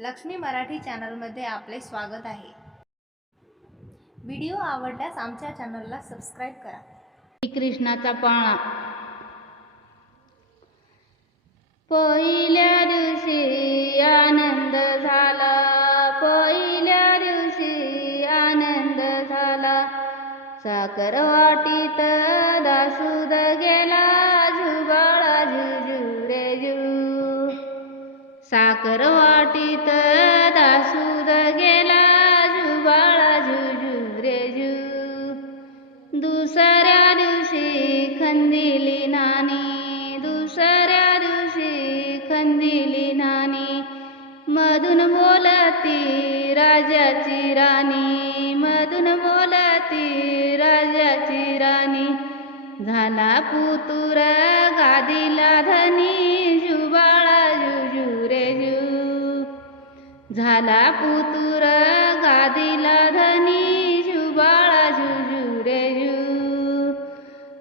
लक्ष्मी मराठी चॅनलमध्ये आपले स्वागत आहे. व्हिडिओ आवडल्यास आमच्या चॅनलला सबस्क्राईब करा. श्रीकृष्णाचा पाळणा पहिल्या दिवशी आनंद झाला. पहिल्या दिवशी आनंद झाला. साखर वाटीत दासूद गेला. साखर वाटीत दासूद गेला जुबाळा जुजू रेजू दुसऱ्या दिवशी खंदिली नानी दुसऱ्या दिवशी खंदिली नानी. मधून बोलती राजाची राणी मधून बोलती राजाची राणी. झाला पुतुर गादीला धनी झाला पुतुर गादीला धनी जुबाळा जुजू रे जू.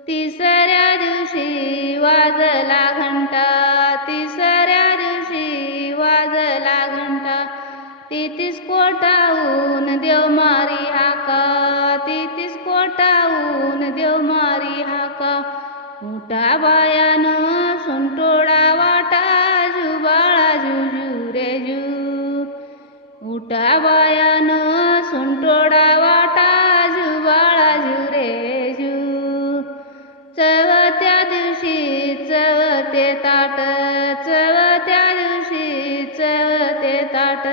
तिसऱ्या दिवशी वाजला घंटा तिसऱ्या दिवशी वाजला घंटा. तितीस कोटाहून देव मारी हाका तितीस कोटाहून देव मारी हाका. उठा बायान सुंटोडा वाटा जुबाळा जुरे जू चवत्या दिवशी चवते ताट चवत्या दिवशी चवते ताट.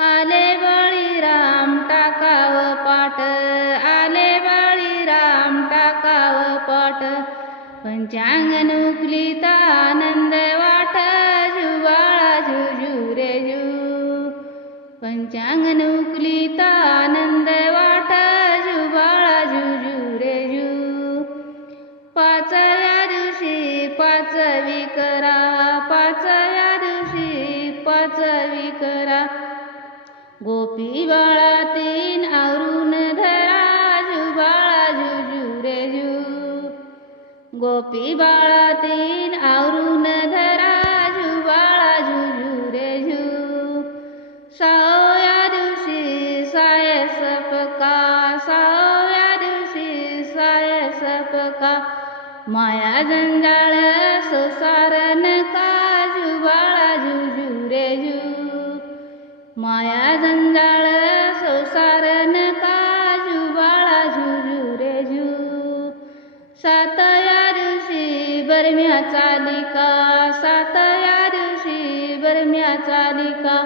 आले बळीराम टाकाव पाट आले बळीराम टाकाव पाट. पंचांग ता जांगन नुकलीत आनंद वाट जुबाळा जुजू रे जू पाचव्या दिवशी पाचवी करा पाचव्या दिवशी पाचवी करा. गोपी बाळा तीन आवरून धरा जुबाळा जुजू रे जू गोपी बाळा तीन आवरून धरा माया जंजाळ संसार नका जुबाळा जुजू रे जू. माया जंजाळ संसार नका जुबाळा जुजू रे जू. सातया दिवशी बरम्या चालिका सातया दिवशी बरम्या चालिका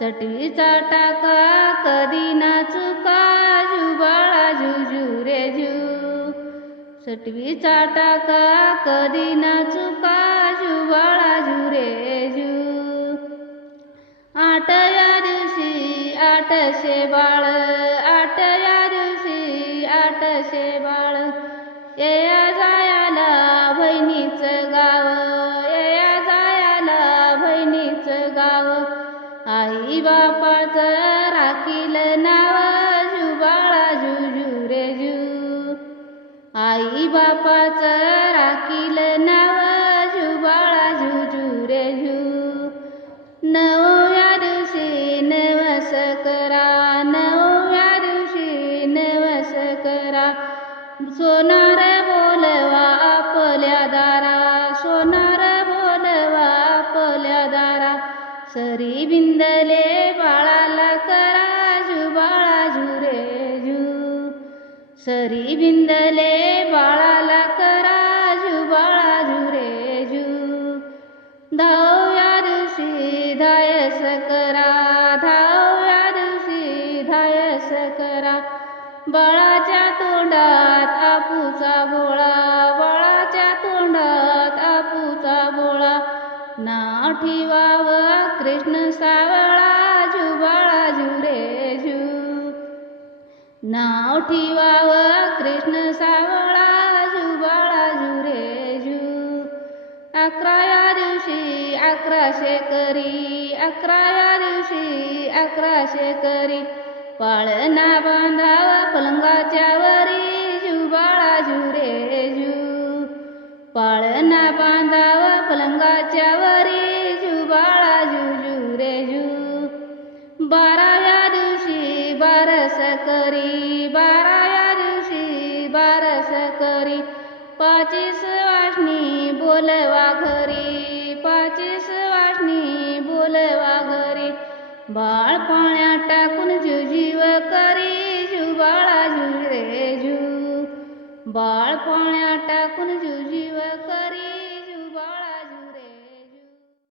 सटवीचा टाका कधी नाचू सटवीचा टाका कधी ना चुका जुबाळा जुरे जू आठव्या दिवशी आठशे बाळ. बापाच राखील नाव जुबाळा जुजू रे झू नवव्या दिवशी नवस करा नवव्या दिवशी नवस करा. सोनार बोलवा आपल्या दारा सोनार बोलवा आपल्या दारा. सरी बिंदले सरी बिंदले बाळाला करा जुबाळा जुरे जू. दिवशी धायस करा दहाव्या दिवशी धायस करा बाळाच्या तोंडात आपूचा बोळा बाळाच्या तोंडात आपूचा बोळा ना ठिवावा कृष्ण सावळा नाव ठिवाव कृष्ण सावळा जुबाळा जुरे जू अकराव्या दिवशी अकराशे करी अकराव्या दिवशी अकराशे करी पाळणा पाचीस वासनी बोलवा घरी पाचीस वासनी बोलवा घरी. बाळ पाण्यात टाकून जीव करी जू बाळा जीव रे जीव. बाळ पाण्यात टाकून जीव